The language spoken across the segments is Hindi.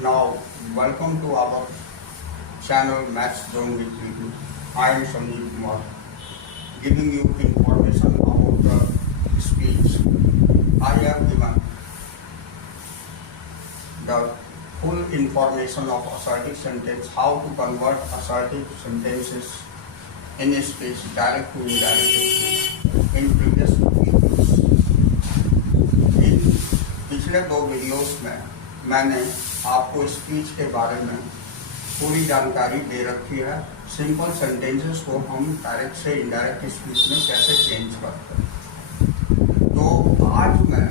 Now, welcome to our channel Maths Zone with Review. I am Sanjeev Kumar, giving you information about the speech. I have given the full information of assertive sentence, how to convert assertive sentences in a speech, direct to indirect speech, in previous videos. इन पिछले 2 वीडियोस में मैंने आपको स्पीच के बारे में पूरी जानकारी दे रखी है। सिंपल सेंटेंसेस को हम डायरेक्ट से इनडायरेक्ट स्पीच में कैसे चेंज करते हैं। तो आज मैं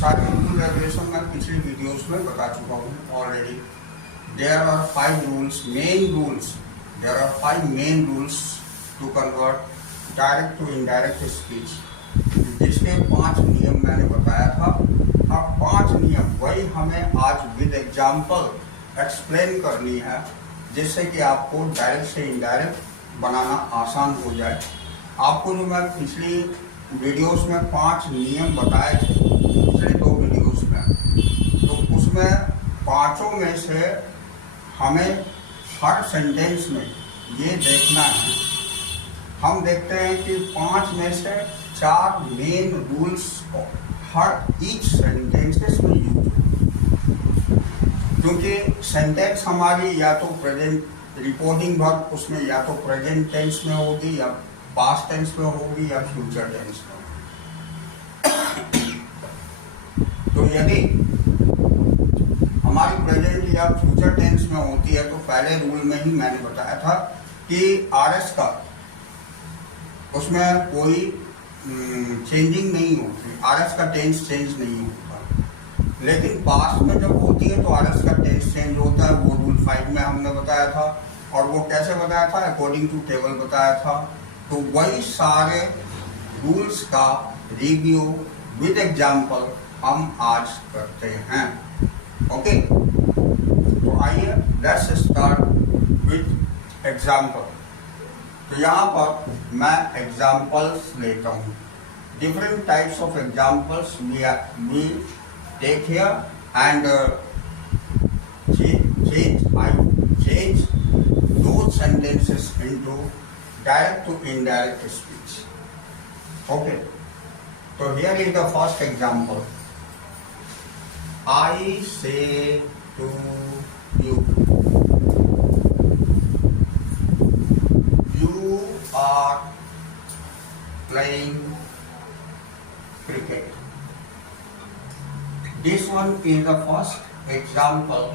सारी रूल रेगुलेशन में पिछली वीडियोस में बता चुका हूँ already. There are 5 rules, main rules. There are 5 main rules to convert direct to indirect speech, जिसके 5 नियम मैंने बताया था। अब 5 नियम वही हमें आज विद एग्जाम्पल एक्सप्लेन करनी है, जिससे कि आपको डायरेक्ट से इनडायरेक्ट बनाना आसान हो जाए। आपको जो मैं पिछली वीडियोस में 5 नियम बताए थे पिछले 2 वीडियोस में, तो उसमें 5 में से हमें हर सेंटेंस में ये देखना है। हम देखते हैं कि 5 में से 4 मेन रूल्स हर ईच सेंटेंसेस में यूज है, क्योंकि सेंटेंस हमारी या तो प्रेजेंट रिपोर्टिंग वर्ब उसमें या तो प्रेजेंट टेंस में होगी, या पास्ट टेंस में होगी, या फ्यूचर टेंस में। तो यदि हमारी प्रेजेंट या फ्यूचर टेंस में होती है तो पहले रूल में ही मैंने बताया था कि आरएस का उसमें कोई चेंजिंग नहीं होती, आरएस का टेंस चेंज नहीं होता। लेकिन पास्ट में जब होती है तो आरएस का टेंस चेंज होता है। वो रूल 5 में हमने बताया था, और वो कैसे बताया था, अकॉर्डिंग टू टेबल बताया था। तो वही सारे रूल्स का रिव्यू विद एग्जाम्पल हम आज करते हैं। ओके, तो आइए लेट्स स्टार्ट विद एग्जाम्पल। तो यहाँ पर मैं एग्जाम्पल्स लेता हूँ। Different types of examples we take here and change those sentences into direct to indirect speech. Okay, so here is the first example. I say to you, you are playing cricket. This one is the first example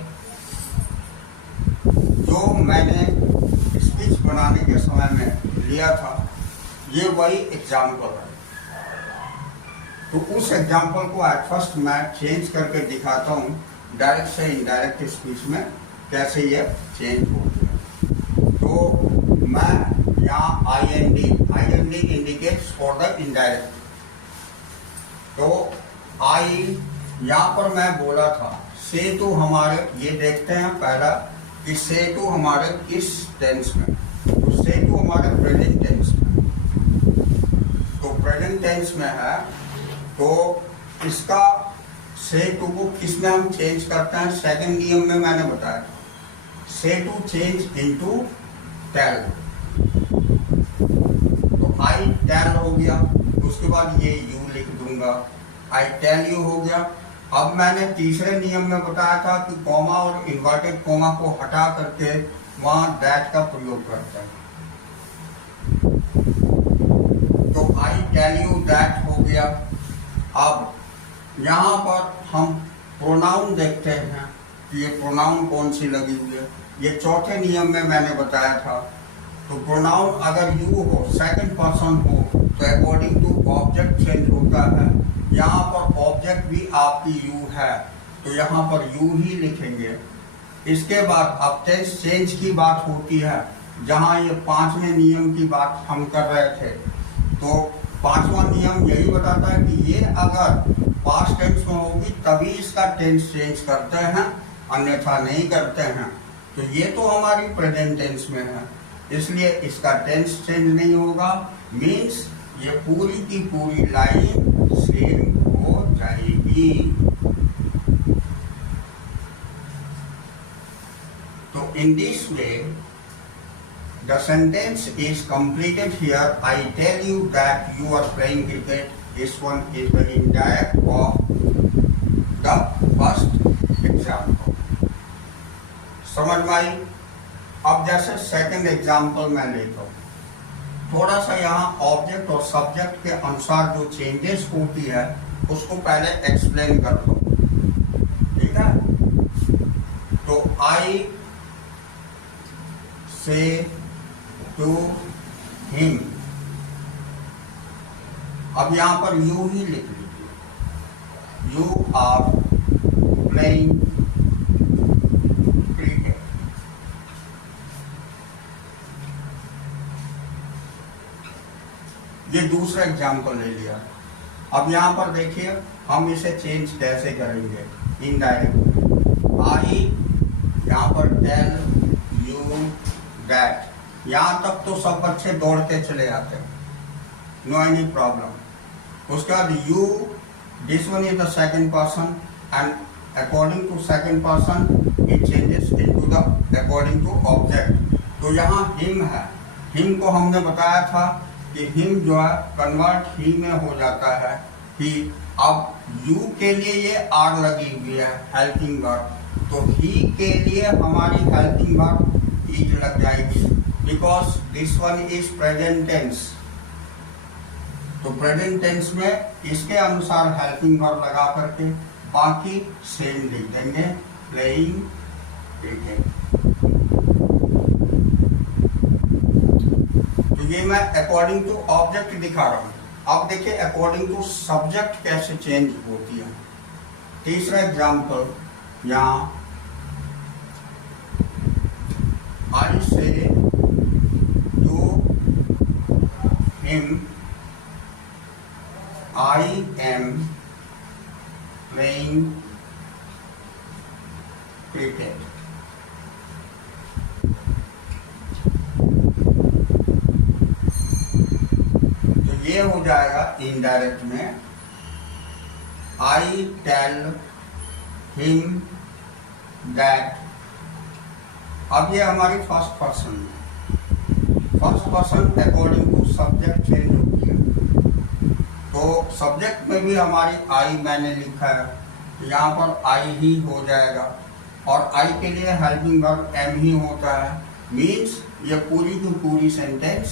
जो मैंने स्पीच बनाने के समय में लिया था। ये वही एग्जाम्पल है। तो उस एग्जाम्पल को एट फर्स्ट मैं चेंज करके दिखाता हूँ डायरेक्ट से इनडायरेक्ट स्पीच में कैसे ये चेंज होती है। तो मैं यहाँ IND indicates for the indirect. तो आई यहाँ पर मैं बोला था से टू, हमारे ये देखते हैं पहला कि से टू हमारे किस टेंस में, तो से टू हमारे प्रेजेंट टेंस में। तो प्रेजेंट टेंस में है, तो इसका से टू को किस में हम चेंज करते हैं, सेकंड नियम में मैंने बताया था से टू चेंज इनटू टेल। तो आई टेल हो गया, उसके बाद ये यू लिख दूंगा, आई टेल यू हो गया। अब मैंने तीसरे नियम में बताया था कि कॉमा और इन्वर्टेड कॉमा को हटा करके वहां दैट का प्रयोग करते हैं। तो आई टेल यू दैट हो गया। अब यहाँ पर हम प्रोनाउन देखते हैं कि ये प्रोनाउन कौन सी लगी हुई है। ये चौथे नियम में मैंने बताया था। तो प्रोनाउन अगर यू हो, सेकंड पर्सन हो, तो अकॉर्डिंग टू ऑब्जेक्ट चेंज होता है। यहाँ पर ऑब्जेक्ट भी आपकी यू है, तो यहाँ पर यू ही लिखेंगे। इसके बाद अब टेंस चेंज की बात होती है, जहाँ ये 5वें नियम की बात हम कर रहे थे। तो 5वां नियम यही बताता है कि ये अगर पास्ट टेंस में होगी तभी इसका टेंस चेंज करते हैं, अन्यथा नहीं करते हैं। तो ये तो हमारी प्रेजेंट टेंस में है, इसलिए इसका टेंस चेंज नहीं होगा। मीन्स ये पूरी की पूरी लाइन सेम हो जाएगी। in this way, the sentence is completed here. I tell you that you are playing cricket. This one is the indirect of the first example. समझ में आई? अब जैसे सेकंड एग्जाम्पल मैं लेता हूँ, थोड़ा सा यहाँ ऑब्जेक्ट और सब्जेक्ट के अनुसार जो चेंजेस होती है उसको पहले एक्सप्लेन कर दो, ठीक है? तो आई से टू हिम, अब यहां पर यू ही लिख लीजिए, यू आर प्लेइंग क्रिकेट। ये दूसरा एग्जाम्पल ले लिया। अब यहां पर देखिए हम इसे चेंज कैसे करेंगे, इनडायरेक्ट। आई यहां पर टेल यू दैट, यहां तक तो सब बच्चे दौड़ के चले आते हैं, नो एनी प्रॉब्लम। उसके बाद you, this one is the second person and according to second person it changes into the according to object. तो यहाँ हिम है, हिम को हमने बताया था कि हिम जो है कन्वर्ट ही में हो जाता है ही। अब यू के लिए ये आर लगी हुई है हेल्पिंग वर्ब, तो ही के लिए हमारी हेल्पिंग वर्ब इज लग जाएगी, because this one is present tense. तो प्रेजेंट टेंस में इसके अनुसार हेल्पिंग वर्ब लगा करके बाकी सेम लिख देंगे, प्लेइंग क्रिकेट। तो ये मैं अकॉर्डिंग टू ऑब्जेक्ट दिखा रहा हूं। अब देखिए अकॉर्डिंग टू सब्जेक्ट कैसे चेंज होती है। तीसरा एग्जाम्पल, यहां I say to him I am playing cricket. तो ये हो जाएगा इनडायरेक्ट में, आई टेल हिम दैट। अब ये हमारी फर्स्ट पर्सन है, first person according to subject change होती है। तो सब्जेक्ट में भी हमारी आई मैंने लिखा है, यहाँ पर आई ही हो जाएगा, और आई के लिए हेल्पिंग वर्ब एम ही होता है। मीन्स ये पूरी की पूरी सेंटेंस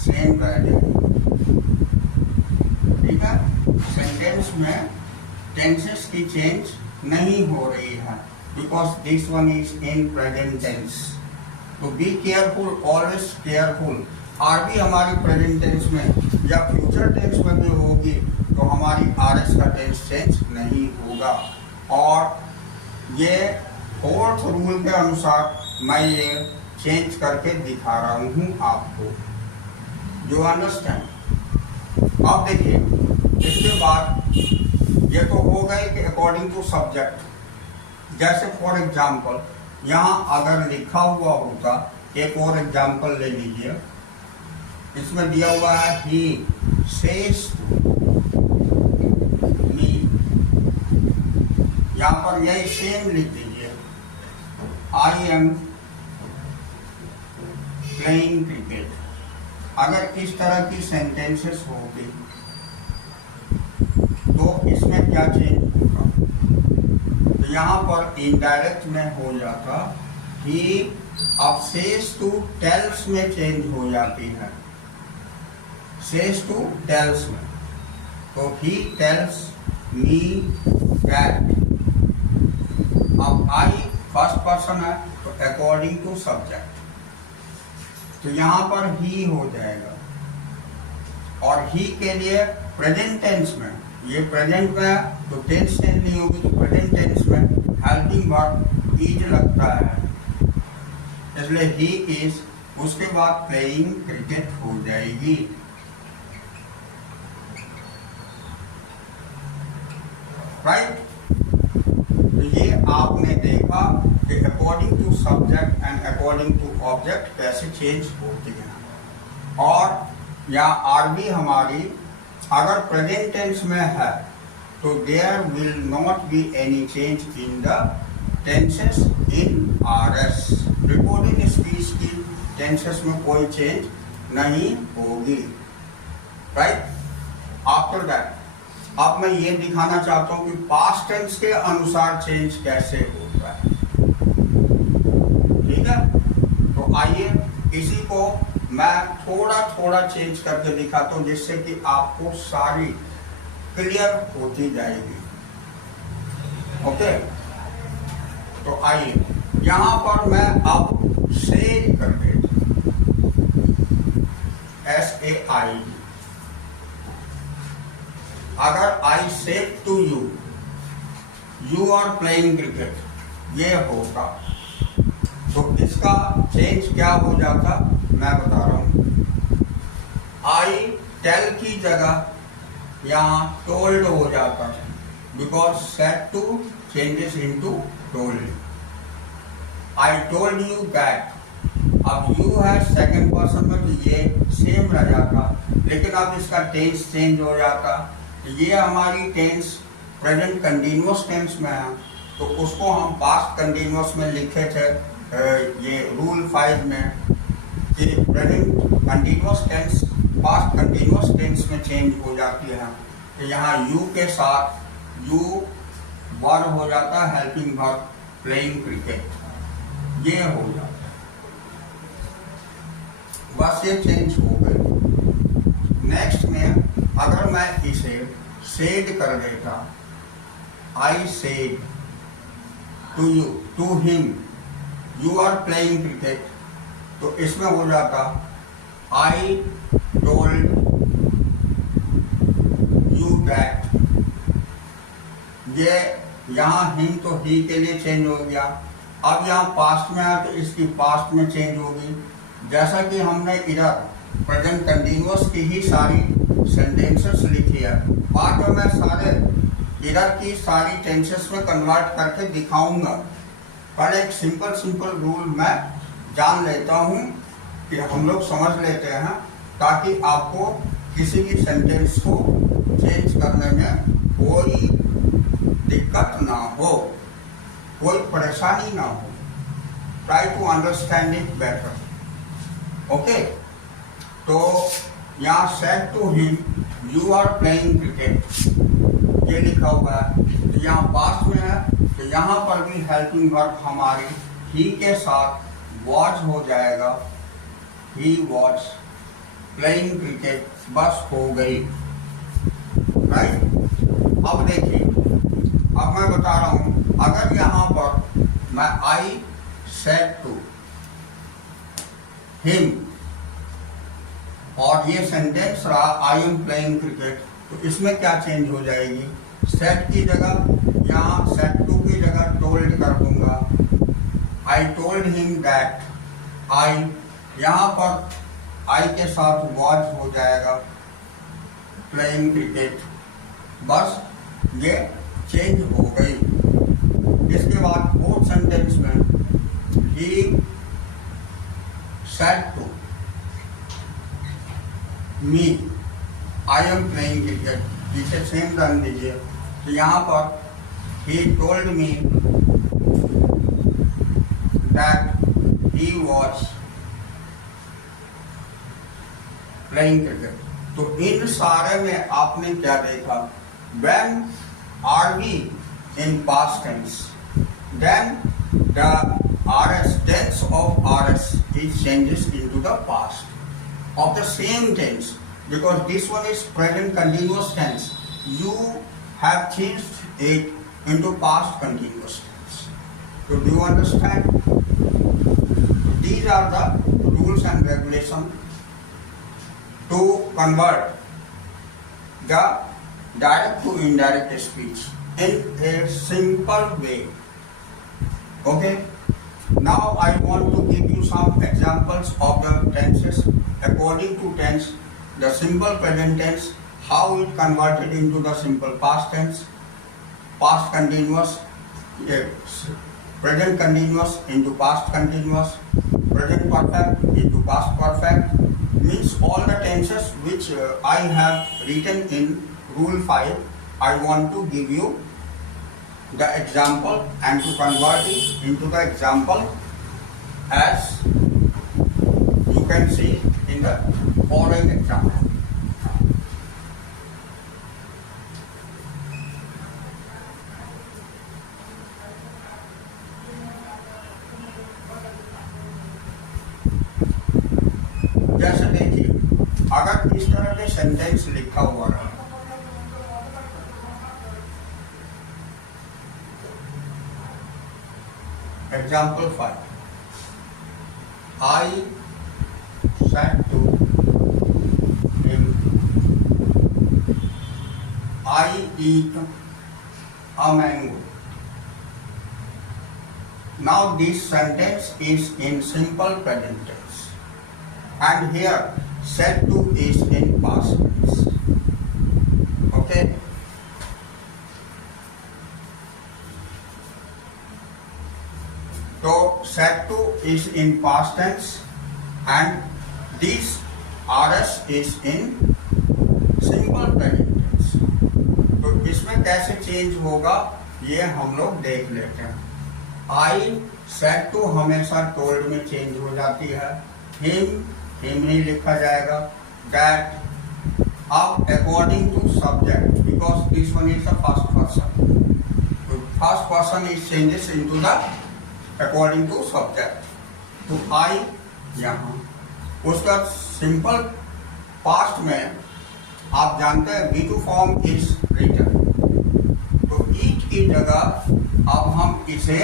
सेम रह जाएगी, ठीक है? सेंटेंस में टेंसेस की चेंज नहीं हो रही है, because this one is in present tense. तो बी केयरफुल, ऑलवेज केयरफुल। आर भी हमारी प्रेजेंट टेंस में या फ्यूचर टेंस में भी होगी तो हमारी आर एस का टेंस चेंज नहीं होगा। और ये फोर्थ रूल के अनुसार मैं ये चेंज करके दिखा रहा हूँ आपको, जो अंडरस्टैंड। अब देखिए इसके बाद ये तो हो गए कि अकॉर्डिंग टू सब्जेक्ट। जैसे फॉर एग्जाम्पल यहाँ अगर लिखा हुआ होता, एक और एग्जाम्पल ले लीजिए, इसमें दिया हुआ है ही सेज मी, यहाँ पर यही सेम लिख दीजिए, आई एम प्लेइंग क्रिकेट। अगर इस तरह की सेंटेंसेस होगी तो इसमें क्या चेंज होगा? तो यहाँ पर इनडायरेक्ट में हो जाता ही, अब सेज टू टेल्स में चेंज हो जाती है, सेज टू टेल्स में। तो ही टेल्स मी दैट। अब आई फर्स्ट पर्सन है तो अकॉर्डिंग टू सब्जेक्ट, तो यहां पर ही हो जाएगा। और ही के लिए प्रेजेंट टेंस में, ये प्रेजेंट में है तो टेंस चेंज नहीं होगी, तो प्रेजेंट टेंस में हेल्पिंग वर्ब इज लगता है, इसलिए ही इज, उसके बाद प्लेइंग क्रिकेट हो जाएगी। राइट? तो ये आपने देखा कि according to subject and according to object कैसे चेंज होती है। और या आर भी हमारी अगर प्रेजेंट टेंस में है तो there will not be any change in the tenses in RS. Reporting speech की टेंसेस में कोई चेंज नहीं होगी, राइट। आफ्टर दैट अब मैं ये दिखाना चाहता हूं कि पास्ट टेंस के अनुसार चेंज कैसे होता है, ठीक है। तो आइए इसी को मैं थोड़ा थोड़ा चेंज करके दिखाता हूं, जिससे कि आपको सारी क्लियर होती जाएगी। ओके, तो आइए यहां पर मैं अब सेड कर देता SAID। अगर I said to you, you are playing cricket, ये होता, तो इसका चेंज क्या हो जाता मैं बता रहा हूं। आई टेल की जगह यहां टोल्ड हो जाता है, because said to changes into told. I told you that, अब यू है सेकंड पर्सन में तो ये सेम रह जाता, लेकिन अब इसका टेंस चेंज हो जाता। ये हमारी टेंस प्रेजेंट कंटिन्यूअस टेंस में है, तो उसको हम पास्ट कंटिन्यूअस में लिखे थे ये रूल 5 में कि present continuous tense past continuous tense में चेंज हो जाती है। तो यहाँ यू के साथ यू वर्ब हो जाता है हेल्पिंग वर्ब प्लेइंग क्रिकेट, ये हो जाता है। बस ये चेंज हो गई। नेक्स्ट में अगर मैं इसे सेड कर देता, I said to you, to him you are playing cricket, तो इसमें हो जाता आई टोल्ड यू दैट। ये यहाँ हिम तो ही के लिए चेंज हो गया। अब यहाँ पास्ट में है तो इसकी पास्ट में चेंज होगी। जैसा कि हमने इधर प्रेजेंट कंटिन्यूअस की ही सारी सेंटेंसेस लिखी है, बाद में मैं सारे इधर की सारी टेंसेस में कन्वर्ट करके दिखाऊंगा। पर एक सिंपल रूल मैं जान लेता हूं कि हम लोग समझ लेते हैं, ताकि आपको किसी भी सेंटेंस को चेंज करने में कोई दिक्कत ना हो, कोई परेशानी ना हो। Try to understand it better. Okay, तो यहाँ said to him you are playing cricket ये लिखा हुआ है, तो यहाँ पास्ट में है, तो यहाँ पर भी हेल्पिंग वर्ब हमारी ही के साथ वॉज हो जाएगा, ही वॉज प्लेइंग क्रिकेट, बस हो गई, राइट। अब देखिए, अब मैं बता रहा हूं, अगर यहाँ पर मैं आई सेड टू हिम और ये सेंटेंस रहा आई एम प्लेइंग क्रिकेट, तो इसमें क्या चेंज हो जाएगी, सेड की जगह यहाँ सेड टू की जगह टोल्ड कर दूंगा, आई टोल्ड हिम दैट। आई यहाँ पर आई के साथ वॉच हो जाएगा प्लेइंग क्रिकेट, बस ये चेंज हो गई। इसके बाद फोर्थ सेंटेंस में he said to me I am playing cricket, पीछे सेम रन दीजिए, तो यहाँ पर he told me that he was playing cricket. तो इन सारे में आपने क्या देखा, when are we in past tense, then the RS tense of RS is changes into the past of the same tense, because this one is present continuous tense. You have changed it into past continuous tense. So do you understand? So these are the rules and regulations to convert the direct to indirect speech in a simple way. Okay? Now I want to give you some examples of the tenses according to tense. The simple present tense, how it converted into the simple past tense, past continuous, present continuous into past continuous, present perfect into past perfect, means all the tenses which I have written in rule 5, I want to give you the example and to convert it into the example as you can see in the following example. जैसे देखिए, अगर इस तरह के सेंटेंस लिखा हुआ रहा, example 5, I said to him, I eat a mango. Now this sentence is in simple present tense, and here said to is in past tense. Okay. So said to is in past tense and this RS is in simple present tense. तो इसमें कैसे चेंज होगा ये हम लोग देख लेते हैं. I said to हमेशा told में चेंज हो जाती है. Him नहीं लिखा जाएगा. That अब according to subject because this one is the first person. तो first person is changes into the according to subject. तो I यहाँ उसका सिंपल पास्ट में आप जानते हैं V2 फॉर्म इज रिटन. तो ईट की जगह अब हम इसे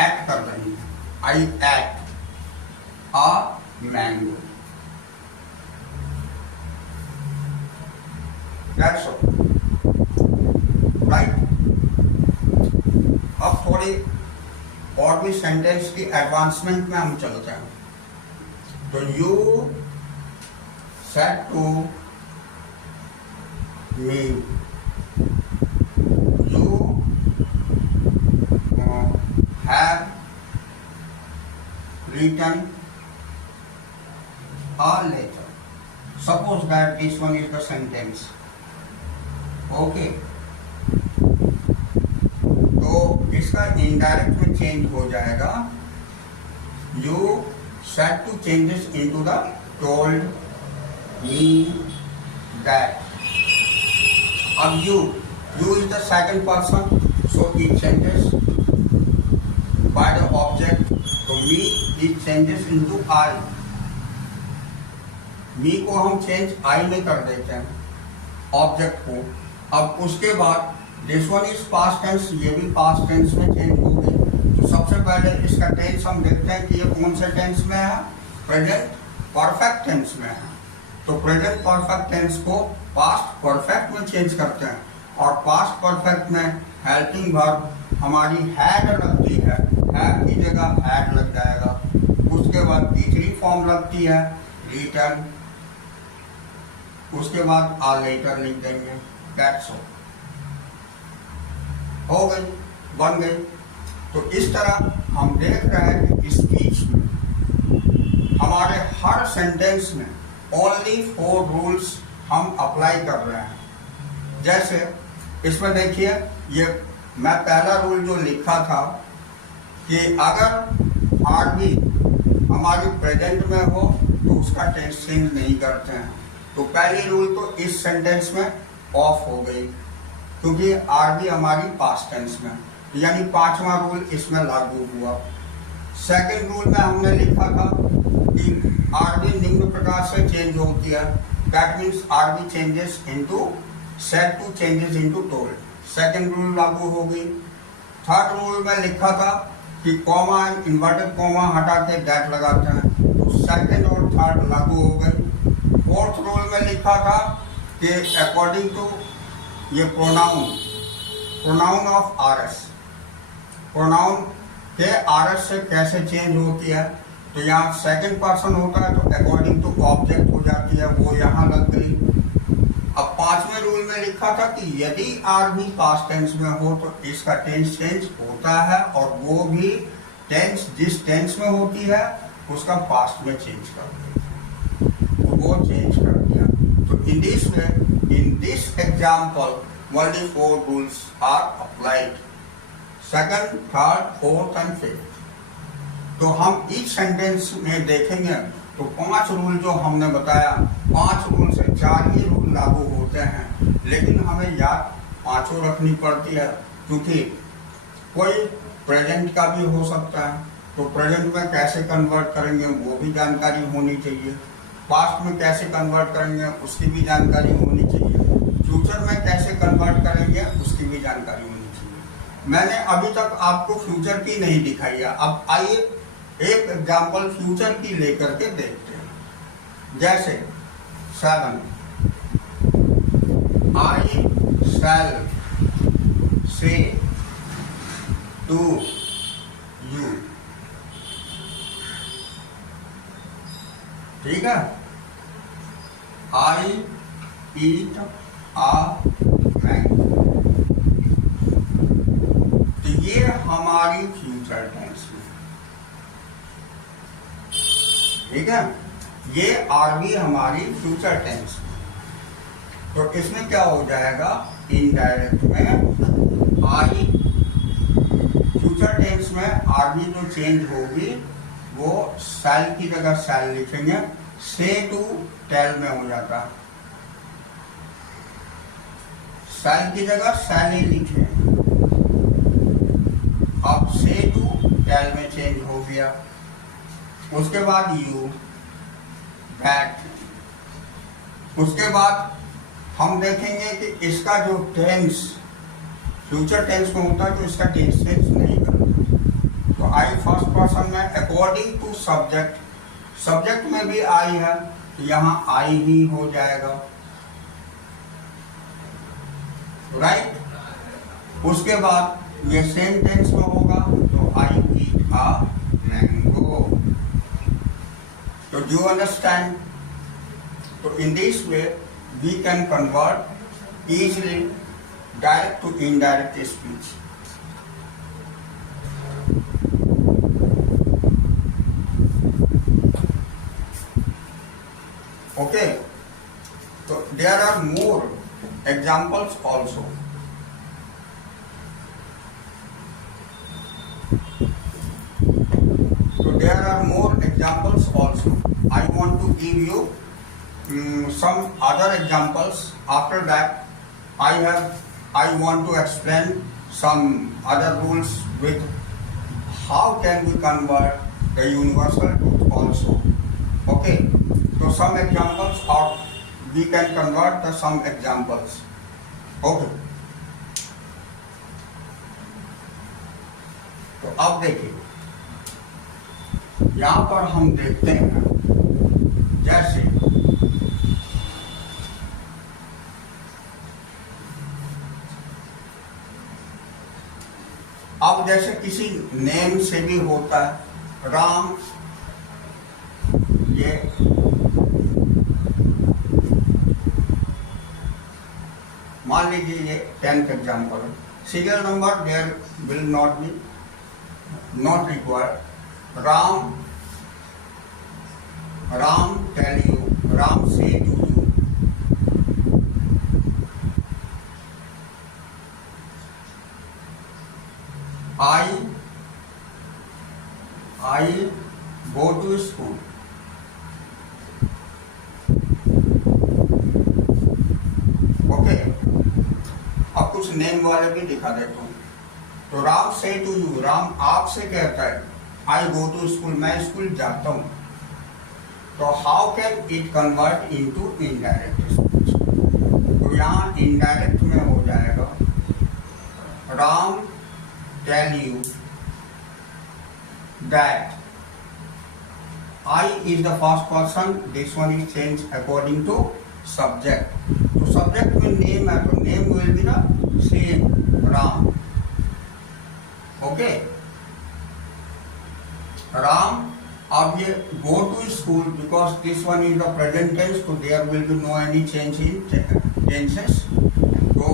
ऐड कर देंगे. I ate a mango. That's all. Right? अब थोड़ी और भी सेंटेंस की एडवांसमेंट में हम चलते हैं. तो you said to me, you have written a letter. Suppose that this one is the sentence. Okay. तो इसका इनडायरेक्ट में चेंज हो जाएगा. You said to changes into the told me that. अब you is the second person, so it changes by the object. तो me it changes into I. Me को हम चेंज आई में कर देते हैं ऑब्जेक्ट को. अब उसके बाद this one is past tense, ये भी पास्ट टेंस में चेंज हो गई. तो सबसे पहले इसका टेंस हम देखते हैं कि ये कौन से टेंस में है. प्रेजेंट परफेक्ट टेंस में है. तो प्रेजेंट परफेक्ट टेंस को पास्ट परफेक्ट में चेंज करते हैं और पास्ट परफेक्ट में हेल्पिंग वर्ब हमारी हैड लगती है. हैड की जगह हैड लग जाएगा. उसके बाद तीसरी फॉर्म लगती है रिटर्न. उसके बाद आ लेटर लिख देंगे. That's all. हो गई, बन गई. तो इस तरह हम देख रहे हैं कि स्पीच में हमारे हर सेंटेंस में ओनली 4 रूल्स हम अप्लाई कर रहे हैं. जैसे इसमें देखिए, ये मैं पहला रूल जो लिखा था कि अगर आरबी हमारी प्रेजेंट में हो तो उसका टेंस चेंज नहीं करते हैं. तो पहली रूल तो इस सेंटेंस में ऑफ हो गई क्योंकि आरबी हमारी पास्ट टेंस में, यानी 5वां रूल इसमें लागू हुआ. सेकंड रूल में हमने लिखा था कि आरबी निम्न प्रकार से चेंज होती है. That means RB changes into said to changes into told. Second rule लागू हो गई. थर्ड रूल में लिखा था कि कॉमा इन्वर्टेड कॉमा हटा के दैट लगाते हैं. तो सेकंड और थर्ड लागू हो गए. फोर्थ रूल में लिखा था कि अकॉर्डिंग टू ये प्रोनाउन ऑफ आरएस, प्रोनाउन के आरएस से कैसे चेंज होती है. तो यहाँ सेकंड पर्सन होता है तो अकॉर्डिंग टू ऑब्जेक्ट हो जाती है, वो यहाँ लग गई. अब 5वें रूल में लिखा था कि यदि आरबी पास्ट टेंस में हो तो इसका टेंस चेंज होता है और वो भी टेंस जिस टेंस में होती है उसका पास्ट में चेंज कर देते, वो चेंज कर दिया. तो in this way, in this example only 4 rules are applied. Second, third, fourth and fifth. तो हम इस सेंटेंस में देखेंगे तो 5 रूल जो हमने बताया, 5 रूल से 4 ही रूल लागू होते हैं, लेकिन हमें याद 5 रखनी पड़ती है, क्योंकि कोई प्रेजेंट का भी हो सकता है, तो प्रेजेंट में कैसे कन्वर्ट करेंगे वो भी जानकारी होनी चाहिए, पास्ट में कैसे कन्वर्ट करेंगे उसकी भी जानकारी होनी चाहिए, फ्यूचर में कैसे कन्वर्ट करेंगे उसकी भी जानकारी होनी चाहिए। मैंने अभी तक आपको फ्यूचर की नहीं दिखाई है, अब आइए एक एग्जांपल फ्यूचर की लेकर के देखते हैं। जैसे 7, आई शैल से टू यू, ठीक है, आई ईट आ मैंगो, तो ये हमारी फ्यूचर टेंस में, ठीक है, ये आर बी हमारी फ्यूचर टेंस में। तो इसमें क्या हो जाएगा, इनडायरेक्ट में आई, फ्यूचर टेंस में आर बी जो चेंज होगी वो शैल की जगह शैल लिखेंगे, से टू टेल में हो जाता, शैल की जगह शैल ही लिखे, अब से टू टेल में चेंज हो गया। उसके बाद यू, दैट, उसके बाद हम देखेंगे कि इसका जो टेंस फ्यूचर टेंस में होता है तो इसका टेंस चेंज नहीं करता। तो आई फर्स्ट पर्सन में अकॉर्डिंग टू सब्जेक्ट, सब्जेक्ट में भी आई है तो यहाँ आई ही हो जाएगा, राइट। उसके बाद ये सेम टेंस में होगा तो आई ईट आ मैंगो। तो डू यू अंडरस्टैंड? तो in this way we can convert easily direct to indirect speech. Okay, so there are more examples also. So there are more examples also. I want to give you some other examples. After that I want to explain some other rules with how can we convert the universal truth also. Okay, so some examples, or we can convert the some examples. Okay, तो अब देखिए यहाँ पर हम देखते हैं, जैसे अब जैसे किसी नेम से भी होता है, राम, ये मान लीजिए ये 10th एग्जाम्पल है, serial number there will not be, not required. Ram, Ram tell you, Ram से to you, I go to school. Okay, अब कुछ नेम वाले भी दिखा देता हूँ। तो राम से टू यू, राम आपसे कहता है आई गो टू स्कूल, मैं स्कूल जाता हूँ। तो how can it convert into indirect speech? तो यहाँ इनडायरेक्ट में हो जाएगा, Ram tell you that I is the first person, this one is changed according to subject. तो subject में name है तो name will be the same, Ram. Okay, Ram. अब ये go to school, because this one is the present tense, so there will be no any change in tenses. So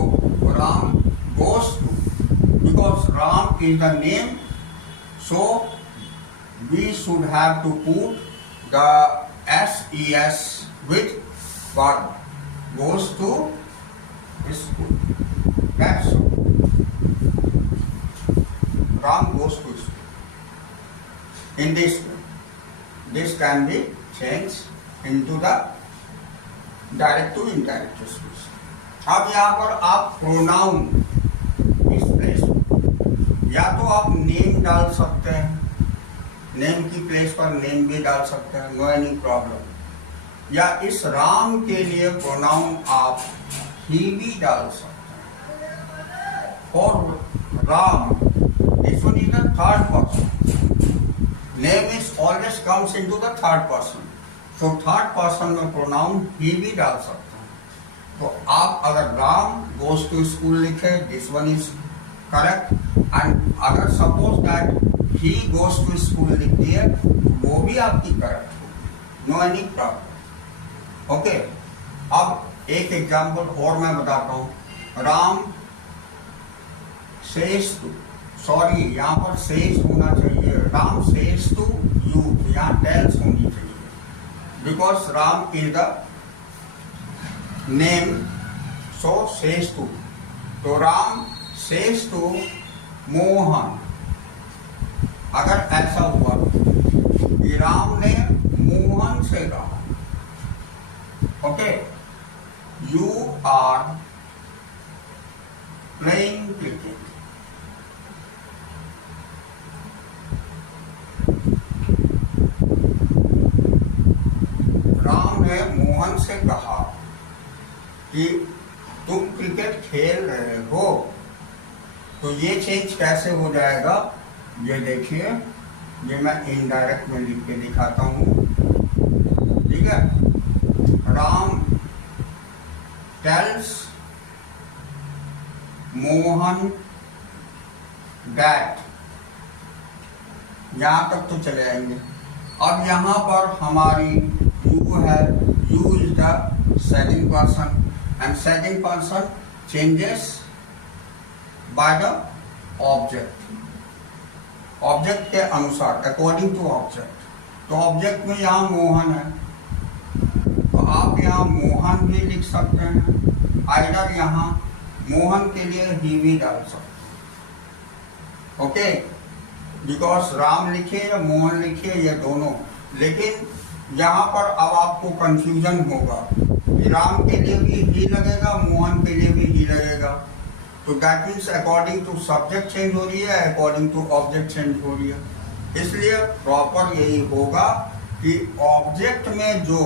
Ram goes to, because Ram is the name, so we should have to put the SES with verb, goes to school. Ram goes to school. In this way, this can be changed into the direct to indirect speech. अब यहाँ पर आप प्रोनाउन इस प्लेस या तो आप नेम डाल सकते हैं, नेम की प्लेस पर नेम भी डाल सकते हैं, नो एनी प्रॉब्लम। या इस राम के लिए प्रोनाउन आप ही भी डाल सकते हैं। For Ram this one is the third person, name is always comes into the third person, तो थर्ड पर्सन में प्रोनाउन ही भी डाल सकते हैं। तो आप अगर राम गोज टू स्कूल लिखे, this one is correct, and अगर suppose that he goes to school लिख दिए, वो भी आपकी करेक्ट होगी, नो एनी प्रॉब्लम। ओके, अब एक एग्जाम्पल और मैं बताता हूं। राम सेज टू, सॉरी यहाँ पर सेज होना चाहिए, राम सेज टू यू, यहाँ टेल्स होनी चाहिए, because Ram is the name, so says to. तो राम सेज टू मोहन, अगर ऐसा हुआ कि राम ने मोहन से कहा, okay, you are playing cricket, Ram ने मोहन से कहा कि तुम क्रिकेट खेल रहे हो। तो ये चेंज कैसे हो जाएगा, ये देखिए, ये मैं इनडायरेक्ट में लिख के दिखाता हूं, ठीक है। राम टेल्स मोहन दैट, यहां तक तो चले आएंगे। अब यहां पर हमारी यू है, you is the second person, and second person changes by the object, object के अनुसार, अकॉर्डिंग टू ऑब्जेक्ट। तो ऑब्जेक्ट में यहाँ मोहन है, तो आप यहाँ मोहन भी लिख सकते हैं, आइडर यहाँ मोहन के लिए ही भी डाल सकते हैं, ओके, बिकॉज राम लिखे या मोहन लिखे, ये दोनों। लेकिन यहाँ पर अब आपको कंफ्यूजन होगा कि राम के लिए भी ही लगेगा, मोहन के लिए भी ही लगेगा, तो that means according to subject change हो रही है, अकॉर्डिंग टू ऑब्जेक्ट चेंज हो रही है। इसलिए प्रॉपर यही होगा कि ऑब्जेक्ट में जो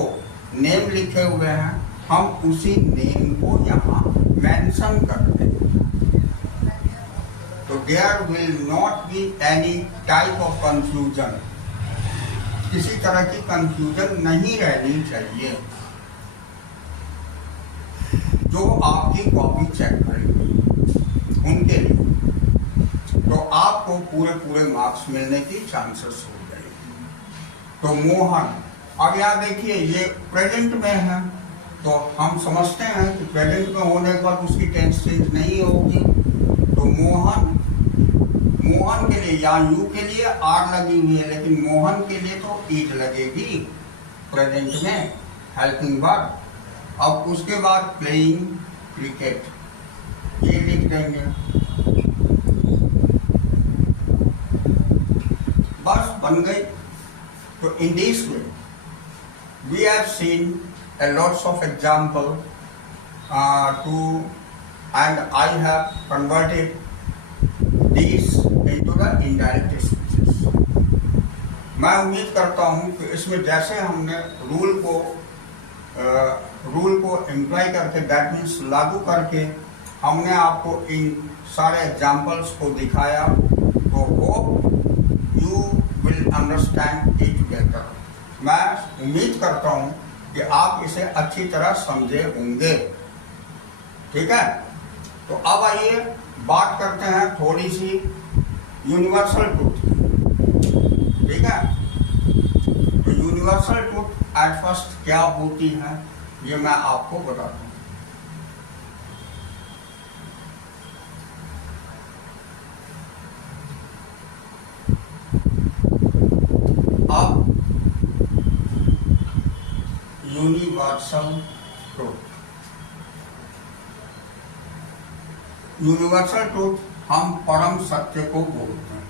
नेम लिखे हुए हैं, हम उसी नेम को यहाँ मेंशन कर दें। तो there will not be any type of confusion, किसी तरह की कंफ्यूजन नहीं रहनी चाहिए। जो आपकी कॉपी चेक करेंगे उनके लिए, तो आपको पूरे मार्क्स मिलने की चांसेस हो जाएगी। तो मोहन, अब यहाँ देखिए ये प्रेजेंट में है, तो हम समझते हैं कि प्रेजेंट में होने के बाद उसकी टेंस चेंज नहीं होगी। तो मोहन, मोहन के लिए या यू के लिए आर लगी हुई है, लेकिन मोहन के लिए तो इज लगेगी प्रेजेंट में, हेल्पिंग वर्ब। अब उसके बाद प्लेइंग क्रिकेट, ये लिख देंगे, बस बन गई। तो in this way we have seen a lots of example and I have converted these into the indirect speeches. मैं उम्मीद करता हूँ कि इसमें जैसे हमने रूल को इम्प्लाई करके, दैट मीन्स लागू करके, हमने आपको इन सारे एग्जाम्पल्स को दिखाया, तो hope you will understand it better. मैं उम्मीद करता हूँ कि आप इसे अच्छी तरह समझे होंगे, ठीक है। तो अब आइए बात करते हैं थोड़ी सी यूनिवर्सल ट्रूथ, ठीक है। तो यूनिवर्सल ट्रूथ एट फर्स्ट क्या होती है, ये मैं आपको बताता हूँ। अब यूनिवर्सल ट्रूथ, यूनिवर्सल ट्रूथ हम परम सत्य को बोलते हैं,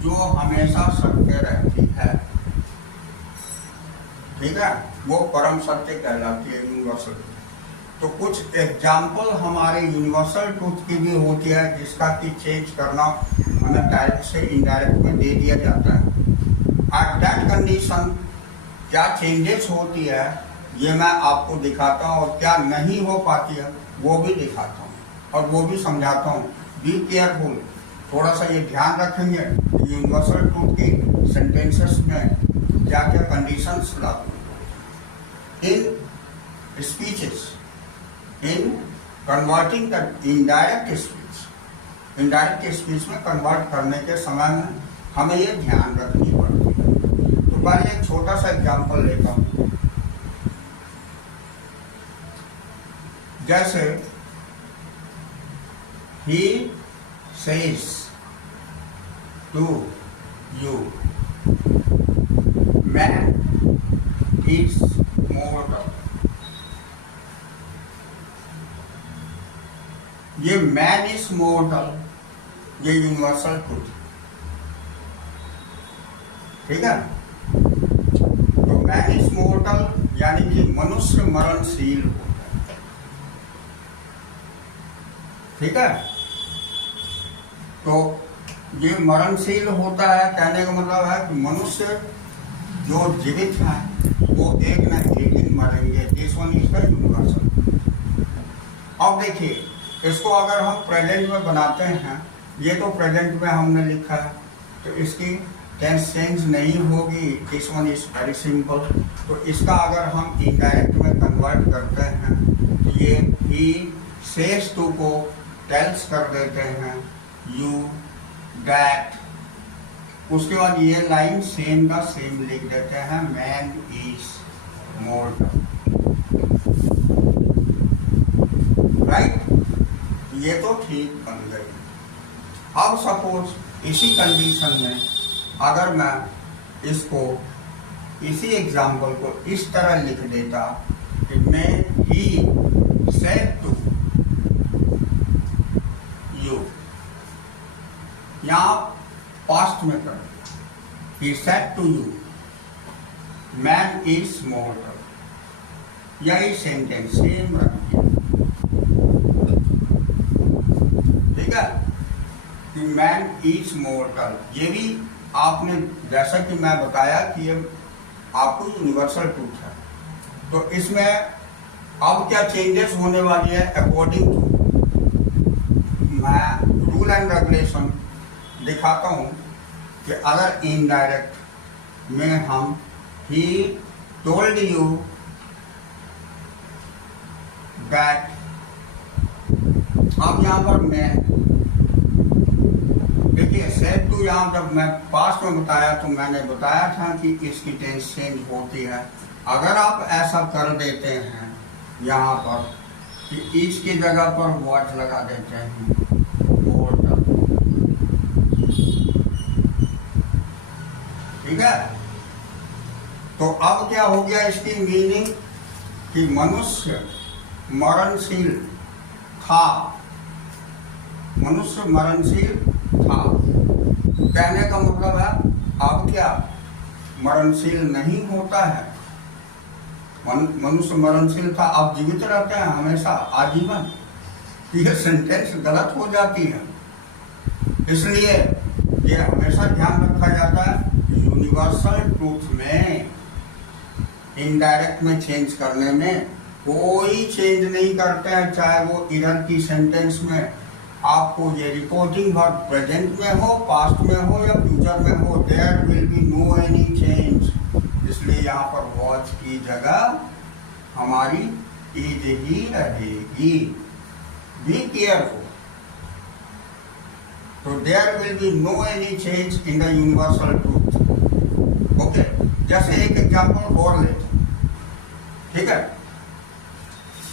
जो हमेशा सत्य रहती है, ठीक है, वो परम सत्य कहलाती है, यूनिवर्सल। तो कुछ एग्जाम्पल हमारे यूनिवर्सल ट्रूथ की भी होती है, जिसका कि चेंज करना हमें डायरेक्ट से इनडायरेक्ट में दे दिया जाता है। एट दैट कंडीशन क्या चेंजेस होती है ये मैं आपको दिखाता हूँ, और क्या नहीं हो पाती है वो भी दिखाता हूँ, और वो भी समझाता हूँ। बी केयरफुल, थोड़ा सा ये ध्यान रखेंगे यूनिवर्सल ट्रूथ के सेंटेंसेस में क्या क्या कंडीशंस लागू in speeches, in converting the indirect speech. Indirect speech में कन्वर्ट करने के समय में हमें ये ध्यान रखनी पड़ती है। तो पहले एक छोटा सा एग्जांपल लेता हूँ। जैसे he says to you, man is mortal। ये मैन इज मोर्टल, ये यूनिवर्सल ट्रूथ, ठीक है। तो मैन इज मोर्टल यानी कि मनुष्य मरणशील होता है, ठीक है। तो ये मरणशील होता है, कहने का मतलब है कि मनुष्य जो जीवित है वो एक न एक दिन मरेंगे। This one is the universal. अब देखिए, इसको अगर हम प्रेजेंट में बनाते हैं, ये तो प्रेजेंट में हमने लिखा है, तो इसकी टेंस चेंज नहीं होगी। This one is very simple. तो इसका अगर हम इनडायरेक्ट में कन्वर्ट करते हैं, तो ये ही सेज टू को टेल्स कर देते हैं, यू दैट। उसके बाद ये लाइन सेम का सेम लिख देते हैं, मैन इज मोर्टल, राइट। ये तो ठीक बन गई। अब सपोज इसी कंडीशन में अगर मैं इसको, इसी एग्जाम्पल को इस तरह लिख देता कि मैं ही सेड टू यू, यहाँ पास्ट में कर, he said to you man is mortal, यही सेंटेंस सेम रखिए, ठीक है, कि मैन इज मोर्टल। ये भी आपने, जैसा कि मैं बताया कि ये आपको यूनिवर्सल ट्रूथ है। तो इसमें अब क्या चेंजेस होने वाली है अकॉर्डिंग टू, मैं रूल एंड रेगुलेशन दिखाता हूं कि अगर इनडायरेक्ट में हम ही टोल्ड यू दैट, अब यहाँ पर मैं देखिए सेड टू, यहाँ जब मैं पास्ट में बताया तो मैंने बताया था कि इसकी टेंस चेंज होती है। अगर आप ऐसा कर देते हैं यहाँ पर कि इस की जगह पर व्हाट लगा देते हैं, मोर्टल, ठीक है। तो अब क्या हो गया इसकी मीनिंग कि मनुष्य मरणशील था, मनुष्य मरणशील था। कहने का मतलब है अब क्या मरणशील नहीं होता है, मनुष्य मरणशील था, अब जीवित रहते हैं हमेशा आजीवन। यह सेंटेंस गलत हो जाती है, इसलिए ये हमेशा ध्यान रखा जाता है यूनिवर्सल ट्रूथ में इनडायरेक्ट में चेंज करने में कोई चेंज नहीं करते हैं, चाहे वो इधर की सेंटेंस में आपको ये रिपोर्टिंग वर्ब प्रेजेंट में हो, पास्ट में हो या फ्यूचर में हो, there will be no any change. इसलिए यहाँ पर वॉच की जगह हमारी इज ही रहेगी। Be careful. तो there will be no any change in the universal truth. Okay, जैसे एक एग्जाम्पल और लेते हैं, ठीक है।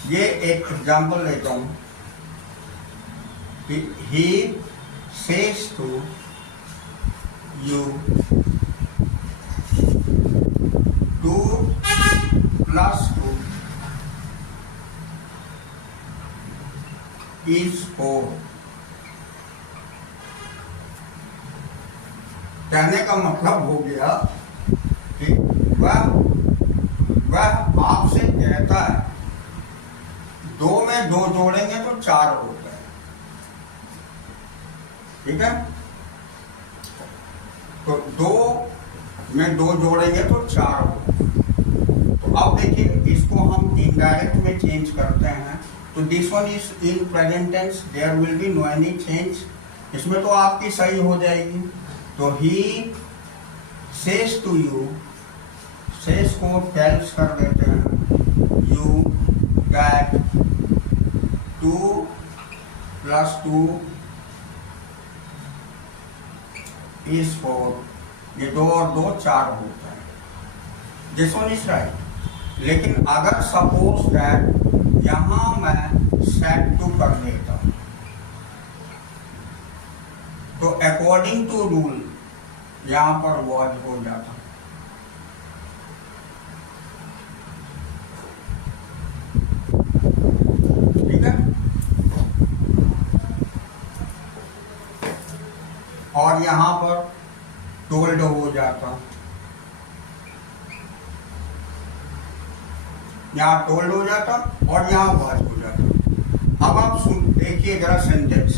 ये एक एग्जाम्पल लेता हूं, he says to you 2 + 2 is 4। कहने का मतलब हो गया कि वह आपसे कहता है 2 में 2 जोड़ेंगे तो 4 होता है, ठीक है। तो 2 में 2 जोड़ेंगे तो 4 होता है। तो अब देखिए इसको हम इनडायरेक्ट में चेंज करते हैं, तो this one is in present tense, there will be no any change. इसमें तो आपकी सही हो जाएगी। तो he says to you, says को टेल्स कर देते हैं, यू दैट 2 + 2 is 4। ये 2 और 2 4 होता है। This one is right. लेकिन अगर सपोज दैट यहां मैं सेट टू कर देता हूं, तो अकॉर्डिंग टू रूल यहां पर वॉज हो जाता, ठीक है। और यहां पर टोल्ड हो जाता, यहाँ टोल्ड हो जाता और यहाँ वॉज हो जाता। अब आप सुन देखिए जरा सेंटेंस,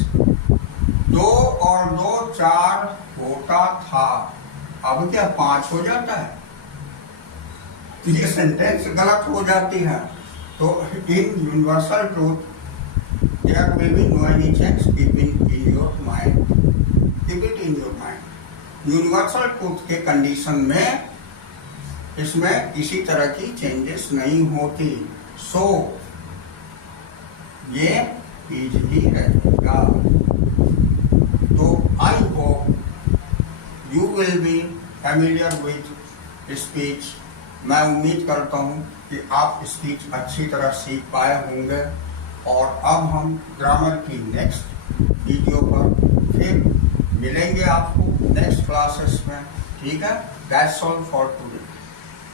2 और 2 4 होता था, अब क्या 5 हो जाता है। तो ये सेंटेंस गलत हो जाती है। तो in universal truth there will be no any change, keep it in your mind, keep it in your mind. Universal truth के कंडीशन में इसमें किसी तरह की चेंजेस नहीं होती। सो ये इजली रहेगा। तो I hope you will be familiar with speech. मैं उम्मीद करता हूँ कि आप स्पीच अच्छी तरह सीख पाए होंगे। और अब हम ग्रामर की नेक्स्ट वीडियो पर फिर मिलेंगे आपको नेक्स्ट क्लासेस में, ठीक है। That's all for today.